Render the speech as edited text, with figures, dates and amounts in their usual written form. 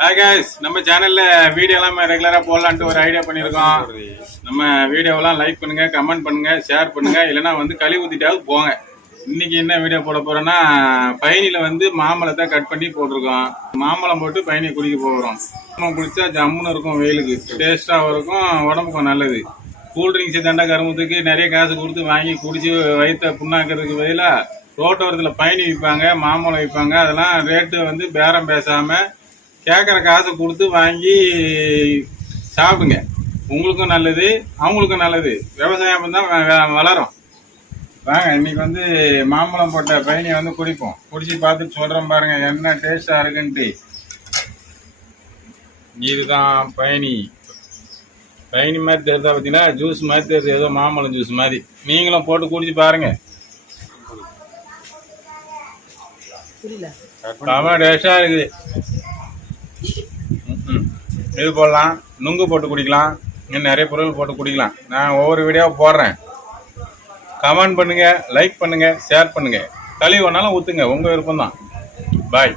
Hi guys, நம்ம சேனல்ல video எல்லாம் ரெகுலரா போடலாம்னு ஒரு ஐடியா பண்ணிருக்கோம். நம்ம வீடியோவெல்லாம் லைக் பண்ணுங்க, கமெண்ட் பண்ணுங்க, ஷேர் பண்ணுங்க. இல்லனா வந்து கழி ஊத்திட்டாவது போங்க. இன்னைக்கு என்ன வீடியோ போட போறோம்னா, பைனில வந்து மாம்பழத்தை கட் பண்ணி போட்டுருக்கோம். மாம்பழம் போட்டு பைனியை குடிக்க போறோம். மாம்பழம் குடிச்சா ஜம்முன்னு இருக்கும், வெயிலுக்கு டேஸ்டாகவும் இருக்கும், உடம்புக்கும் நல்லது. கூல் ட்ரிங்க்ஸ் தண்டா கருமத்துக்கு நிறைய காசு கொடுத்து வாங்கி குடிச்சு வயிற்ற புண்ணாக்கிறதுக்கு பதிலாக ரோட்டோரத்தில் பைனி விற்பாங்க, மாம்பழம் விற்பாங்க. அதெல்லாம் ரேட்டு வந்து பேரம் பேசாமல் கேட்குற காசை கொடுத்து வாங்கி சாப்பிடுங்க. உங்களுக்கும் நல்லது, அவங்களுக்கும் நல்லது. விவசாயம் தான் வளரும். வாங்க இன்னைக்கு வந்து மாம்பழம் போட்ட பைனியை வந்து குடிப்போம். குடிச்சு பார்த்துட்டு சொல்கிறோம் பாருங்க என்ன டேஸ்டாக இருக்குன்ட்டு. இதுதான் பைனி. பைனி மாதிரி தெரியுதா பார்த்தீங்கன்னா, ஜூஸ் மாதிரி தெரியுது, ஏதோ மாம்பழம் ஜூஸ் மாதிரி. நீங்களும் போட்டு குடிச்சு பாருங்க. செம டேஸ்டாக இருக்குது. இது போடலாம், நுங்கு போட்டு குடிக்கலாம், இன்னும் நிறைய பொருள் போட்டு குடிக்கலாம். நான் ஒவ்வொரு வீடியோவும் போடுறேன். கமெண்ட் பண்ணுங்க, லைக் பண்ணுங்க, ஷேர் பண்ணுங்க. கழுவி வேணாலும் ஊற்றுங்க, உங்கள் விருப்பம் தான். பாய்.